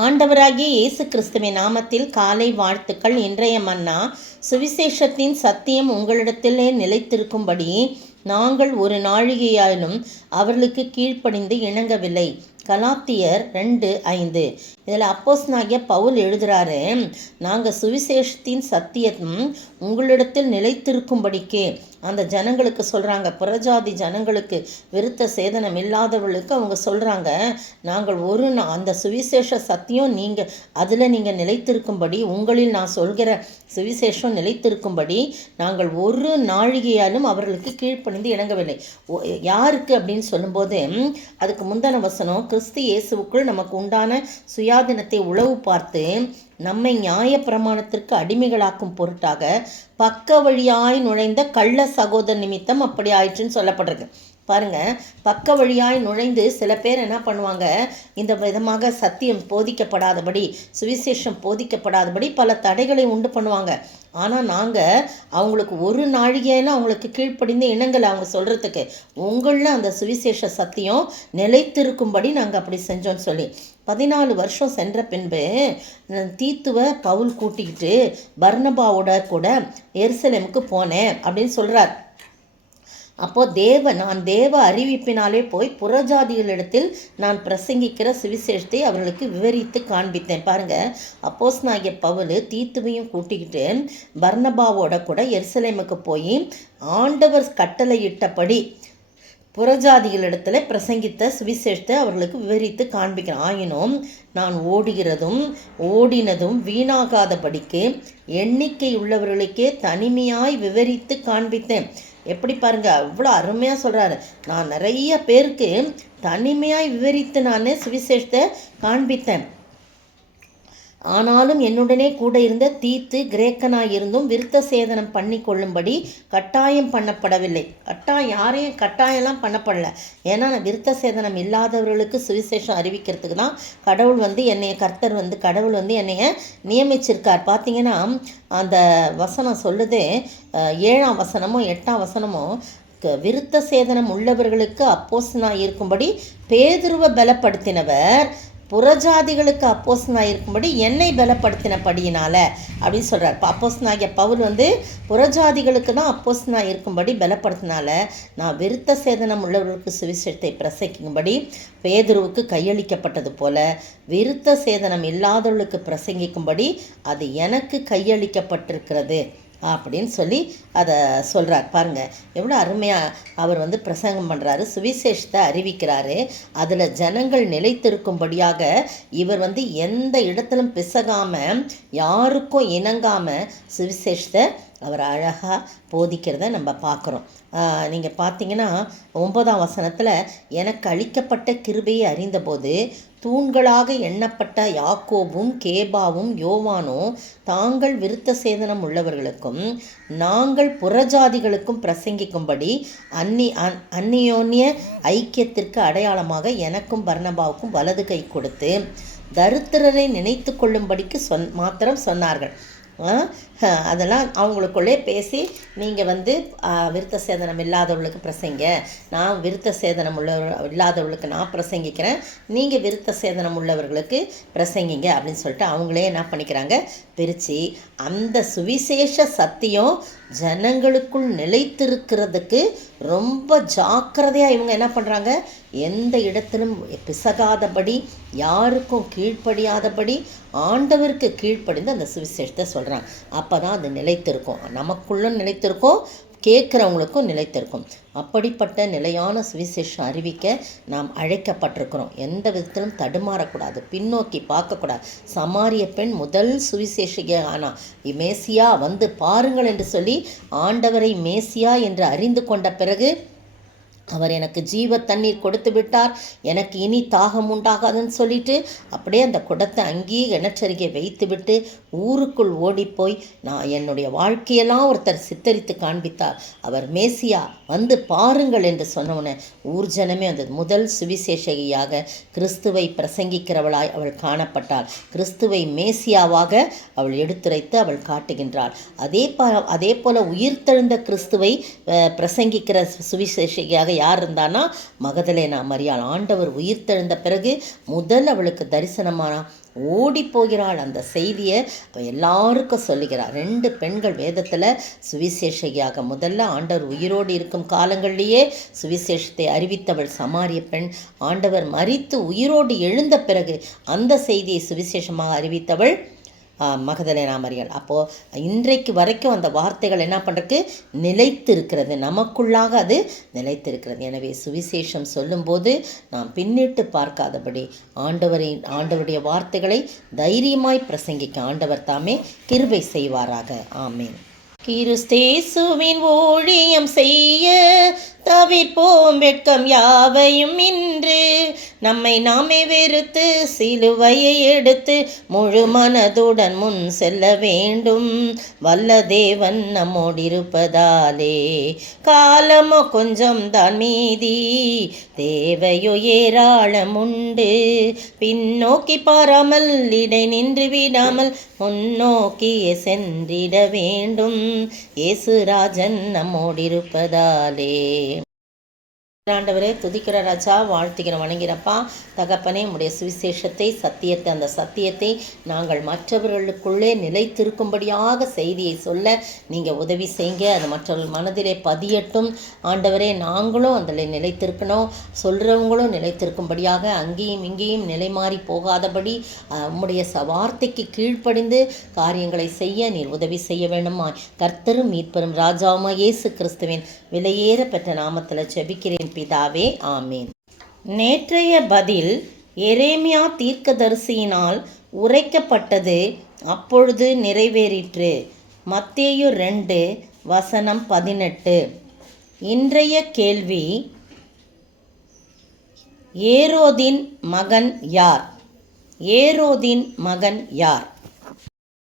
ஆண்டவராகிய இயேசு கிறிஸ்துவின் நாமத்தில் காலை வாழ்த்துக்கள். இன்றைய மன்னா, சுவிசேஷத்தின் சத்தியம் உங்களிடத்திலே நிலைத்திருக்கும்படி நாங்கள் ஒரு நாழிகையாலும் அவர்களுக்கு கீழ்ப்படிந்து இணங்கவில்லை. கலாத்தியர் 2:5. இதில் அப்போஸ்தலனாகிய பவுல் எழுதுகிறாரு, நாங்கள் சுவிசேஷத்தின் சத்தியம் உங்களிடத்தில் நிலைத்திருக்கும்படிக்கு. அந்த ஜனங்களுக்கு சொல்கிறாங்க, புறஜாதி ஜனங்களுக்கு, விருத்த சேதனம் இல்லாதவர்களுக்கு அவங்க சொல்கிறாங்க, நாங்கள் அந்த சுவிசேஷ சத்தியம் அதில் நீங்கள் நிலைத்திருக்கும்படி, உங்களில் நான் சொல்கிற சுவிசேஷம் நிலைத்திருக்கும்படி நாங்கள் ஒரு நாழிகையாலும் அவர்களுக்கு கீழ்ப்பணிந்து இணங்கவில்லை. யாருக்கு அப்படின்னு சொல்லும்போது, அதுக்கு முந்தின வசனம், கிறிஸ்து இயேசுவுக்குள் நமக்கு உண்டான சுயாதீனத்தை உளவு பார்த்து நம்மை நியாய பிரமாணத்திற்கு அடிமைகளாக்கும் பொருட்டாக பக்க வழியாய் நுழைந்த கள்ள சகோதர நிமித்தம் அப்படி ஆயிற்றுன்னு சொல்லப்படுறது. பாருங்க, பக்க வழியாய் நுழைந்து சில பேர் என்ன பண்ணுவாங்க, இந்த விதமாக சத்தியம் போதிக்கப்படாதபடி, சுவிசேஷம் போதிக்கப்படாதபடி பல தடைகளை உண்டு பண்ணுவாங்க. ஆனால் நாங்கள் அவங்களுக்கு ஒரு நாழிகையில அவங்களுக்கு கீழ்ப்படிந்து இணங்கலை. அவங்க சொல்கிறதுக்கு உங்களில் அந்த சுவிசேஷ சத்தியம் நிலைத்திருக்கும்படி நாங்கள் அப்படி செஞ்சோன்னு சொல்லி 14 வருஷம் சென்ற பின்பு தீத்துவை பவுல் கூட்டிக்கிட்டு பர்னபாவோட கூட எருசலேமுக்கு போனேன் அப்படின்னு சொல்கிறார். அப்போது நான் தேவ அறிவிப்பினாலே போய் புறஜாதிகளிடத்தில் நான் பிரசங்கிக்கிற சுவிசேஷத்தை அவர்களுக்கு விவரித்து காண்பித்தேன். பாருங்கள், அப்போஸ்தலனாகிய பவுல் தீத்துவையும் கூட்டிக்கிட்டு பர்னபாவோட கூட எருசலேமுக்கு போய் ஆண்டவர் கட்டளையிட்டபடி புறஜாதிகளிடத்தில் பிரசங்கித்த சுவிசேஷத்தை அவர்களுக்கு விவரித்து காண்பிக்கிறேன். ஆயினும் நான் ஓடினதும் வீணாகாதபடிக்கு எண்ணிக்கை உள்ளவர்களுக்கே தனிமையாய் விவரித்து காண்பித்தேன். எப்படி பாருங்க, அவ்வளோ அருமையாக சொல்கிறாரு. நான் நிறைய பேருக்கு தனிமையாய் விவரித்து நான் சுவிசேஷத்தை காண்பித்தேன். ஆனாலும் என்னுடனே கூட இருந்த தீத்து கிரேக்கனாயிருந்தும் விருத்த சேதனம் பண்ணி கொள்ளும்படி கட்டாயம் பண்ணப்படவில்லை. யாரையும் கட்டாயம்லாம் பண்ணப்படலை. ஏன்னா நான் விருத்த சேதனம் இல்லாதவர்களுக்கு சுவிசேஷம் அறிவிக்கிறதுக்கு தான் கடவுள் என்னைய நியமிச்சிருக்கார். பார்த்தீங்கன்னா அந்த வசனம் சொல்லுது, 7ஆம் வசனமோ 8ஆம் வசனமோ, விருத்த சேதனம் உள்ளவர்களுக்கு அப்போஸ்தலனாய் இருக்கும்படி பேதுருவை பலப்படுத்தினவர் புறஜாதிகளுக்கு அப்போஸ்தலனாய் இருக்கும்படி என்னை பலப்படுத்தினபடியினால அப்படின்னு சொல்கிறார். இப்போ அப்போஸ்தலனாகிய பவுல் புறஜாதிகளுக்கு தான் அப்போஸ்தலனாய் இருக்கும்படி பலப்படுத்தினால நான் விருத்த சேதனம் உள்ளவர்களுக்கு சுவிசேஷத்தை பிரசங்கிக்கும்படி பேதுருவுக்கு கையளிக்கப்பட்டது போல விருத்த சேதனம் இல்லாதவர்களுக்கு பிரசங்கிக்கும்படி அது எனக்கு கையளிக்கப்பட்டிருக்கிறது அப்படின்னு சொல்லி அதை சொல்கிறார். பாருங்கள், எவ்வளோ அருமையாக அவர் பிரசங்கம் பண்ணுறாரு, சுவிசேஷத்தை அறிவிக்கிறாரு. அதில் ஜனங்கள் நிலைத்திருக்கும்படியாக இவர் எந்த இடத்திலும் பிசகாமல், யாருக்கும் இணங்காமல் சுவிசேஷத்தை அவர் அழகாக போதிக்கிறத நம்ம பார்க்குறோம். நீங்கள் பார்த்தீங்கன்னா 9ஆம் வசனத்தில், எனக்கு அளிக்கப்பட்ட கிருபையை அறிந்தபோது தூண்களாக எண்ணப்பட்ட யாக்கோபும் கேபாவும் யோவானும் தாங்கள் விருத்த சேதனம் உள்ளவர்களுக்கும் நாங்கள் புறஜாதிகளுக்கும் பிரசங்கிக்கும்படி அந்நியோன்ய ஐக்கியத்திற்கு அடையாளமாக எனக்கும் பர்னபாவுக்கும் வலது கை கொடுத்து தரித்திரரை நினைத்து கொள்ளும்படிக்கு மாத்திரம் சொன்னார்கள். அதெல்லாம் அவங்களுக்குள்ளே பேசி, நீங்கள் விருத்த சேதனம் இல்லாதவர்களுக்கு பிரசங்க, நான் விருத்த சேதனம் இல்லாதவர்களுக்கு நான் பிரசங்கிக்கிறேன், நீங்கள் விருத்த சேதனம் உள்ளவர்களுக்கு பிரசங்கிங்க அப்படின்னு சொல்லிட்டு அவங்களே என்ன பண்ணிக்கிறாங்க, பிரித்து அந்த சுவிசேஷ சத்தியம் ஜனங்களுக்குள் நிலைத்திருக்கிறதுக்கு ரொம்ப ஜாக்கிரதையாக இவங்க என்ன பண்ணுறாங்க, எந்த இடத்திலும் பிசகாதபடி, யாருக்கும் கீழ்ப்படியாதபடி ஆண்டவருக்கு கீழ்ப்படிந்து அந்த சுவிசேஷத்தை சொல்கிறாங்க. அப்போ தான் அது நிலைத்திருக்கும், நமக்குள்ளும் நிலைத்திருக்கும், கேட்குறவங்களுக்கும் நிலைத்திருக்கும். அப்படிப்பட்ட நிலையான சுவிசேஷம் அறிவிக்க நாம் அழைக்கப்பட்டிருக்கிறோம். எந்த விதத்திலும் தடுமாறக்கூடாது, பின்னோக்கி பார்க்கக்கூடாது. சமாரிய பெண் முதல் சுவிசேஷியான மேசியா பாருங்கள் என்று சொல்லி ஆண்டவரை மேசியா என்று அறிந்து கொண்ட பிறகு அவர் எனக்கு ஜீவ தண்ணீர் கொடுத்து விட்டார், எனக்கு இனி தாகம் உண்டாகாதுன்னு சொல்லிட்டு அப்படியே அந்த குடத்தை அங்கேயே கிணற்றருகே வைத்து விட்டு ஊருக்குள் ஓடிப்போய் நான் என்னுடைய வாழ்க்கையெல்லாம் ஒருத்தர் சித்தரித்து காண்பித்தார், அவர் மேசியா பாருங்கள் என்று சொன்னவனே ஊர் ஜனமே முதல் சுவிசேஷகியாக கிறிஸ்துவை பிரசங்கிக்கிறவளாய் அவள் காணப்பட்டாள். கிறிஸ்துவை மேசியாவாக அவள் எடுத்துரைத்து அவள் காட்டுகின்றாள். அதே போல உயிர்த்தெழுந்த கிறிஸ்துவை பிரசங்கிக்கிற சுவிசேஷகியாக யார் இருந்தானா? மகதலேனா மரியாள். ஆண்டவர் உயிர்த்தெழுந்த பிறகு முதல் அவளுக்கு தரிசனமான ஓடி போகிறாள். அந்த செய்தியை எல்லாருக்கும் சொல்லுகிறாள். 2 பெண்கள் வேதத்தில் சுவிசேஷகியாக. முதல்ல ஆண்டவர் உயிரோடு இருக்கும் காலங்களிலேயே சுவிசேஷத்தை அறிவித்தவள் சமாரிய பெண். ஆண்டவர் மரித்து உயிரோடு எழுந்த பிறகு அந்த செய்தியை சுவிசேஷமாக அறிவித்தவள் மகதலேனா மரியாள். அப்போது இன்றைக்கு வரைக்கும் அந்த வார்த்தைகள் என்ன பண்ணுறதுக்கு நிலைத்து இருக்கிறது, நமக்குள்ளாக அது நிலைத்திருக்கிறது. எனவே சுவிசேஷம் சொல்லும்போது நாம் பின்னிட்டு பார்க்காதபடி ஆண்டவருடைய வார்த்தைகளை தைரியமாய் பிரசங்கிக்க ஆண்டவர் தாமே கிருபை செய்வாராக. ஆமேன். கிறிஸ்தேசுவின் ஊழியம் செய்ய தவிர்ப்போம் வெட்கம் யாவையும் இன்று. நம்மை நாமே வெறுத்து சிலுவையை எடுத்து முழு மனதுடன் முன் செல்ல வேண்டும். வல்ல தேவன் நம்மோடிருப்பதாலே காலமோ கொஞ்சம் தான் மீதி, தேவையோ ஏராளம் உண்டு. பின்னோக்கி பாராமல் இடை நின்று விடாமல் முன்னோக்கியே சென்றிட வேண்டும். இயேசுராஜன் நம்மோடிருப்பதாலே. ஆண்டவரே, துதிக்கிற ராஜா, வாழ்த்துகிற வணங்கிறப்பா. தகப்பனே, உடைய சுவிசேஷத்தை சத்தியத்தை அந்த சத்தியத்தை நாங்கள் மற்றவர்களுக்குள்ளே நிலைத்திருக்கும்படியாக செய்தியை சொல்ல நீங்கள் உதவி செய்யுங்க. அது மற்றவர்கள் மனதிலே பதியட்டும். ஆண்டவரே, நாங்களும் அதில் நிலைத்திருக்கணும், சொல்கிறவங்களும் நிலைத்திருக்கும்படியாக அங்கேயும் இங்கேயும் நிலை மாறி போகாதபடி உம்முடைய வார்த்தைக்கு கீழ்ப்படிந்து காரியங்களை செய்ய நீர் உதவி செய்ய வேண்டுமா. கர்த்தரும் மீட்பரும் ராஜாவுமா இயேசு கிறிஸ்துவின் விலையேற பெற்ற நாமத்தில் ஜெபிக்கிறேன் பிதாவே, ஆமேன். நேற்றைய பதில் எரேமியா தீர்க்கதரிசியினால் உரைக்கப்பட்டது அப்பொழுது நிறைவேறிற்று. மத்தேயு 2:18. இன்றைய கேள்வி, ஏரோதின் மகன் யார்? ஏரோதின் மகன் யார்?